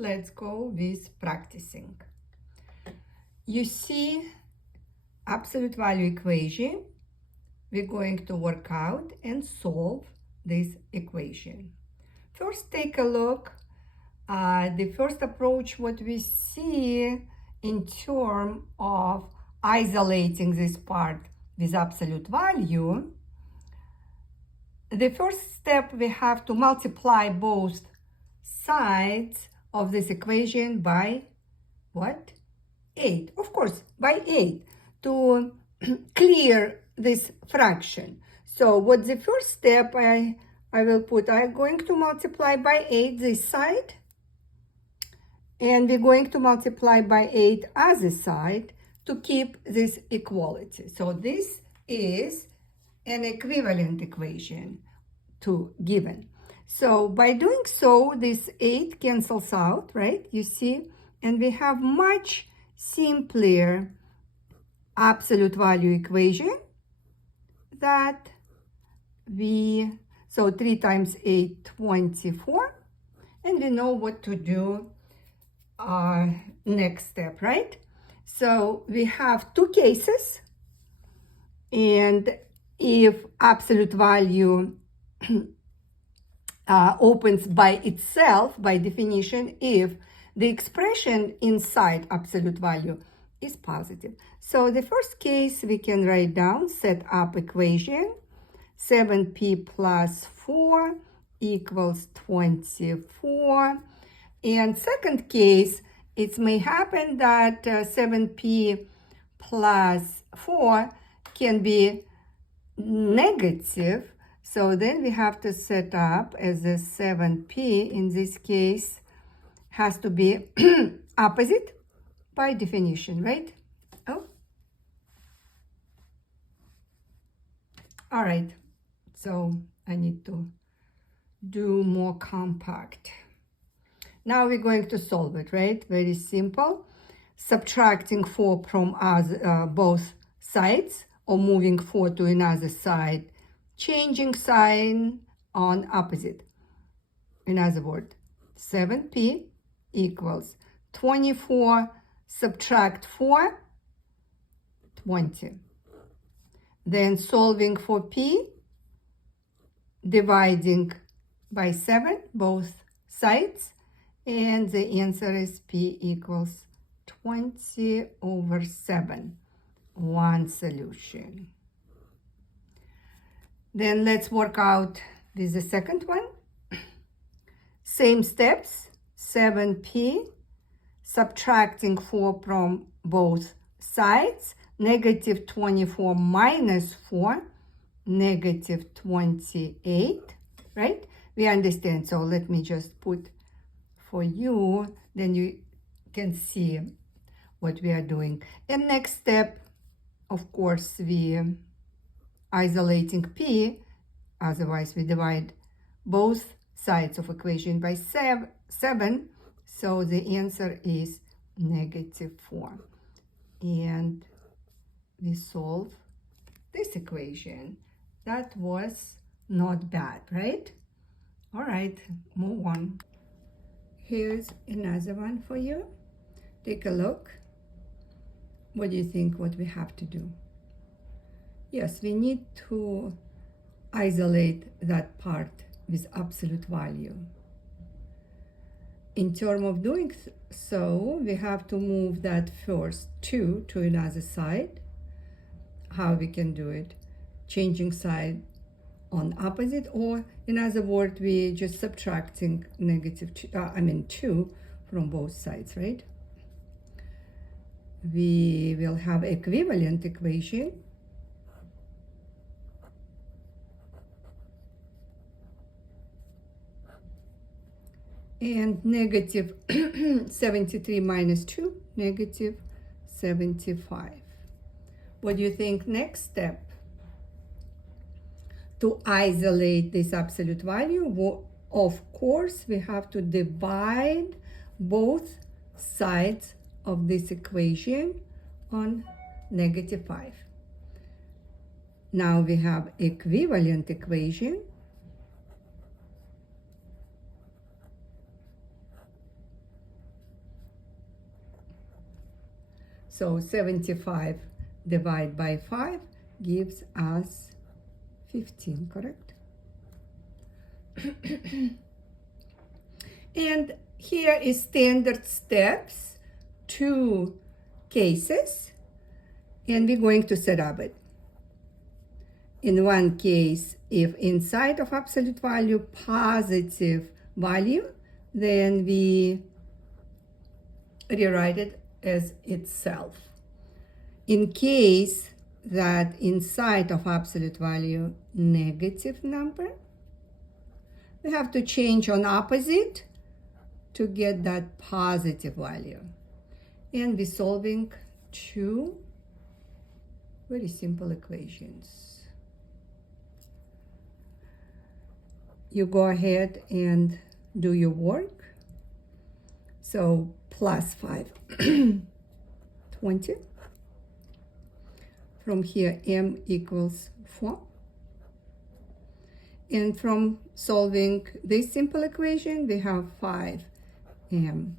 let's go with practicing. You see absolute value equation. We're going to work out and solve this equation. First, take a look. The first approach, what we see in terms of isolating this part with absolute value, the first step, we have to multiply both sides of this equation by what? 8. Of course, by 8 to clear this fraction. So what the first step I will put, I'm going to multiply by 8 this side, and we're going to multiply by 8 other side to keep this equality. So this is an equivalent equation to given. So by doing so, this 8 cancels out, right? You see? And we have much simpler absolute value equation that so 3 times 8, 24. And we know what to do next step, right? So we have two cases, and if absolute value opens by itself, by definition, if the expression inside absolute value is positive. So the first case we can write down, set up equation, 7p plus 4 equals 24. And second case, it may happen that 7p plus 4 can be negative. So then we have to set up as a 7p, in this case, has to be opposite by definition, right? Oh. All right. So I need to do more compact. Now we're going to solve it, right? Very simple. Subtracting 4 from both sides, or moving 4 to another side, changing sign on opposite. In other words, 7p equals 24 subtract 4, 20. Then solving for p, dividing by 7 both sides, and the answer is p equals 20 over 7. One solution. Then let's work out with the second one. Same steps, 7p, subtracting 4 from both sides, negative 24 minus 4, negative 28, right? We understand, so let me just put for you, then you can see what we are doing. And next step, of course, we isolating p, otherwise we divide both sides of equation by 7, so the answer is negative 4. And we solve this equation. That was not bad, right? All right, move on. Here's another one for you. Take a look. What do you think what we have to do? Yes, we need to isolate that part with absolute value. In terms of doing so, we have to move that first 2 to another side. How we can do it? Changing side on opposite, or in other words, we just subtracting negative 2 from both sides, right? We will have equivalent equation. And negative 73 minus 2, negative 75. What do you think next step? To isolate this absolute value, of course, we have to divide both sides of this equation on negative 5. Now we have equivalent equation. So 75 divided by 5 gives us 15, correct? And here is standard steps, 2 cases, and we're going to set up it. In one case, if inside of absolute value positive value, then we rewrite it as itself. In case that inside of absolute value negative number, we have to change on opposite to get that positive value. And we're solving 2 very simple equations. You go ahead and do your work. So plus 5, 20. From here, m equals 4. And from solving this simple equation, we have 5m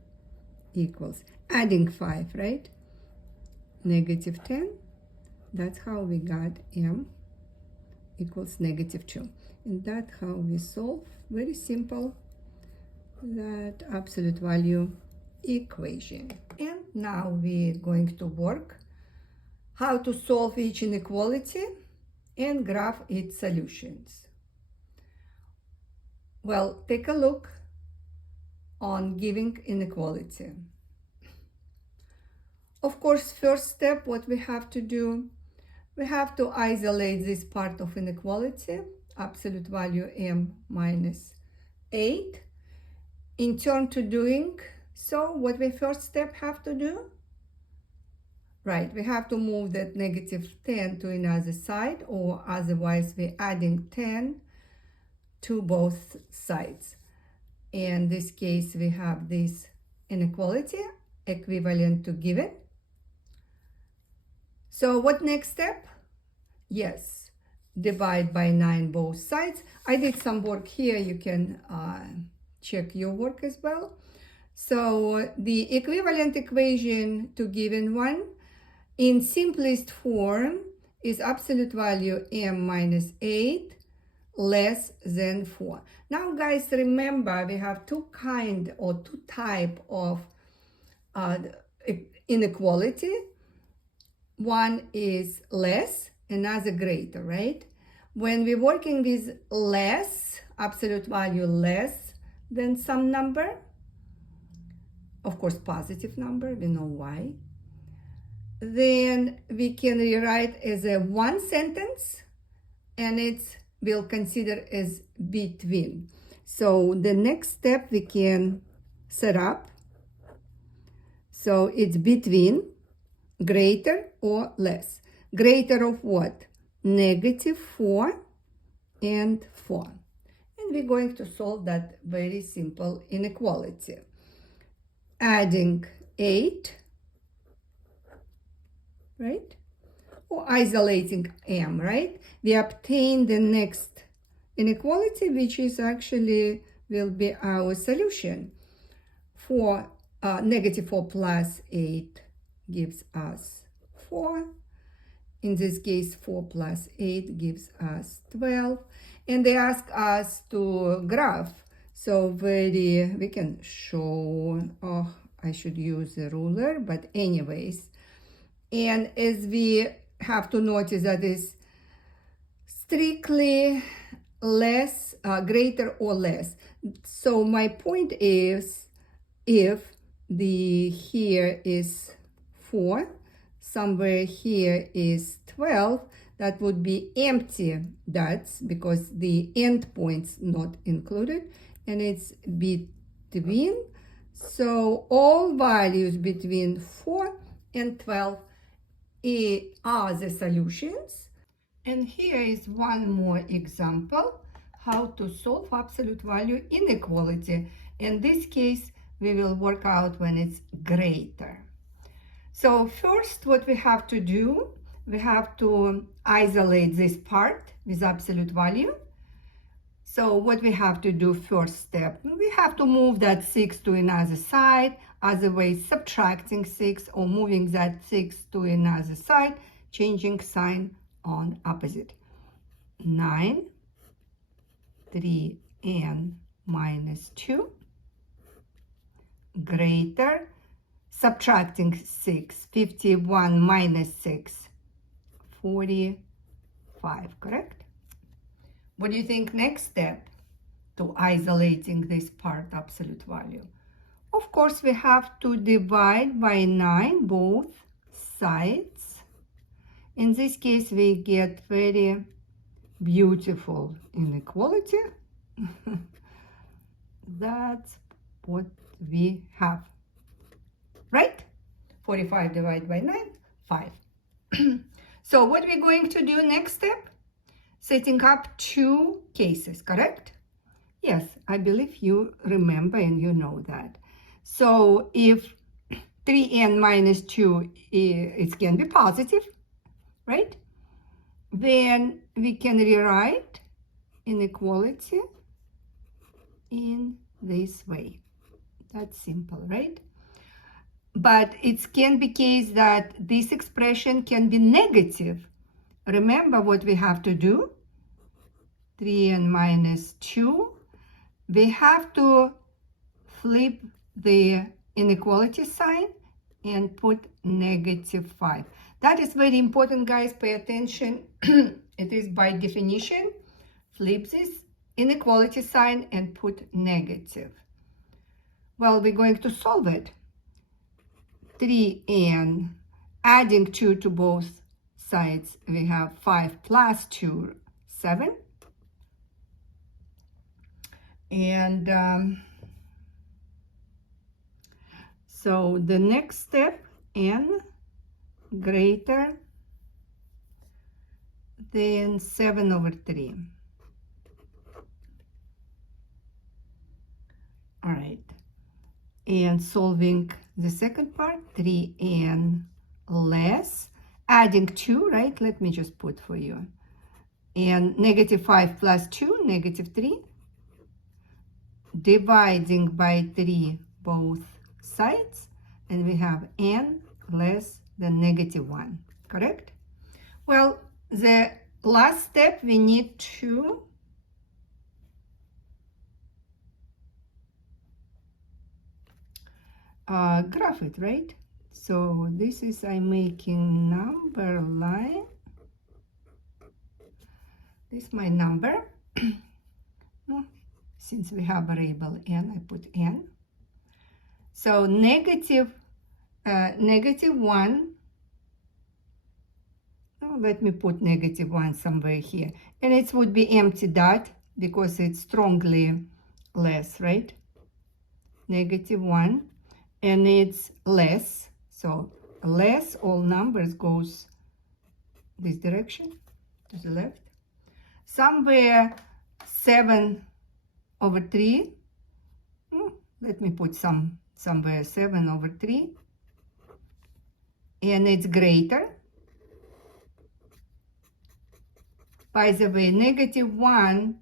equals, adding 5, right? Negative 10. That's how we got m equals negative 2. And that's how we solve, very simple, that absolute value equation. And now we're going to work how to solve each inequality and graph its solutions. Well, take a look on giving inequality. Of course, first step, what we have to do, we have to isolate this part of inequality, absolute value m minus 8. In turn to doing so, what we first step have to do? Right, we have to move that negative 10 to another side, or otherwise we're adding 10 to both sides. In this case, we have this inequality equivalent to given. So what next step? Yes, divide by 9 both sides. I did some work here. You can check your work as well. So the equivalent equation to given one in simplest form is absolute value m minus 8 less than 4. Now guys, remember we have two type of inequality. One is less, another greater, right? When we're working with less, absolute value less than some number, of course positive number, we know why, then we can rewrite as a one sentence, and we'll consider as between. So the next step we can set up. So it's between, greater or less. Greater of what? Negative 4 and 4. And we're going to solve that very simple inequality. Adding 8, right? Or isolating m, right? We obtain the next inequality, which is actually will be our solution. Negative 4 plus 8 gives us 4. In this case, 4 plus 8 gives us 12. And they ask us to graph. So we can show, I should use a ruler, but anyways. And as we have to notice that is strictly less, greater or less. So my point is, if here is 4, somewhere here is 12, that would be empty dots because the endpoints not included, and it's between. So all values between 4 and 12 are the solutions. And here is one more example how to solve absolute value inequality. In this case, we will work out when it's greater. So first, what we have to do, we have to isolate this part with absolute value. So what we have to do first step, we have to move that 6 to another side, otherwise subtracting 6 or moving that 6 to another side, changing sign on opposite. 9, 3n minus 2, greater, subtracting 6, 51 minus 6, 45, correct? What do you think next step to isolating this part absolute value? Of course, we have to divide by 9 both sides. In this case, we get very beautiful inequality. That's what we have, right? 45 divided by 9, 5. So what we're going to do next step? Setting up two cases, correct? Yes, I believe you remember and you know that. So if 3n minus 2 it can be positive, right? Then we can rewrite inequality in this way. That's simple, right? But it can be case that this expression can be negative. Remember what we have to do? 3n minus 2. We have to flip the inequality sign and put negative 5. That is very important, guys. Pay attention. It is by definition. Flip this inequality sign and put negative. Well, we're going to solve it. 3n, adding 2 to both sides, we have 5 plus 2, 7. And so the next step, n greater than 7 over 3. All right. And solving the second part, 3n less, adding 2, right? Let me just put for you. And negative 5 plus 2, negative 3. Dividing by 3 both sides, and we have n less than negative 1, correct? Well, the last step, we need to graph it, right? So this is, I'm making number line. This is my number. Since we have variable n, I put n. So negative 1. Oh, let me put negative 1 somewhere here. And it would be empty dot because it's strongly less, right? Negative 1. And it's less. So less, all numbers goes this direction, to the left. Somewhere 7 over 3. Let me put somewhere 7 over 3. And it's greater. By the way, negative 1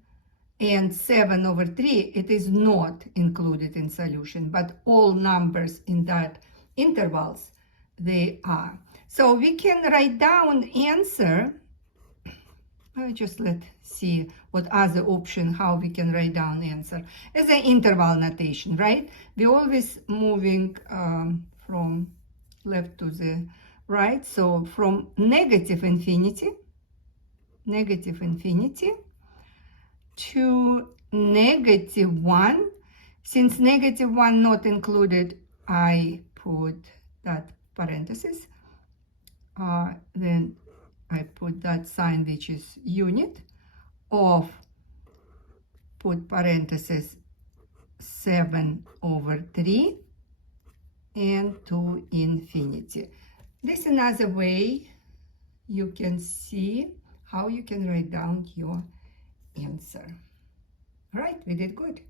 and 7 over 3, it is not included in solution, but all numbers in that intervals, they are. So we can write down answer. Just let's see what other option, how we can write down answer. As an interval notation, right? We're always moving from left to the right. So from negative infinity to negative 1. Since negative 1 not included, I put that parenthesis. Then I put that sign, which is unit of, put parenthesis 7 over 3 and to infinity. This is another way you can see how you can write down your answer. All right, we did good.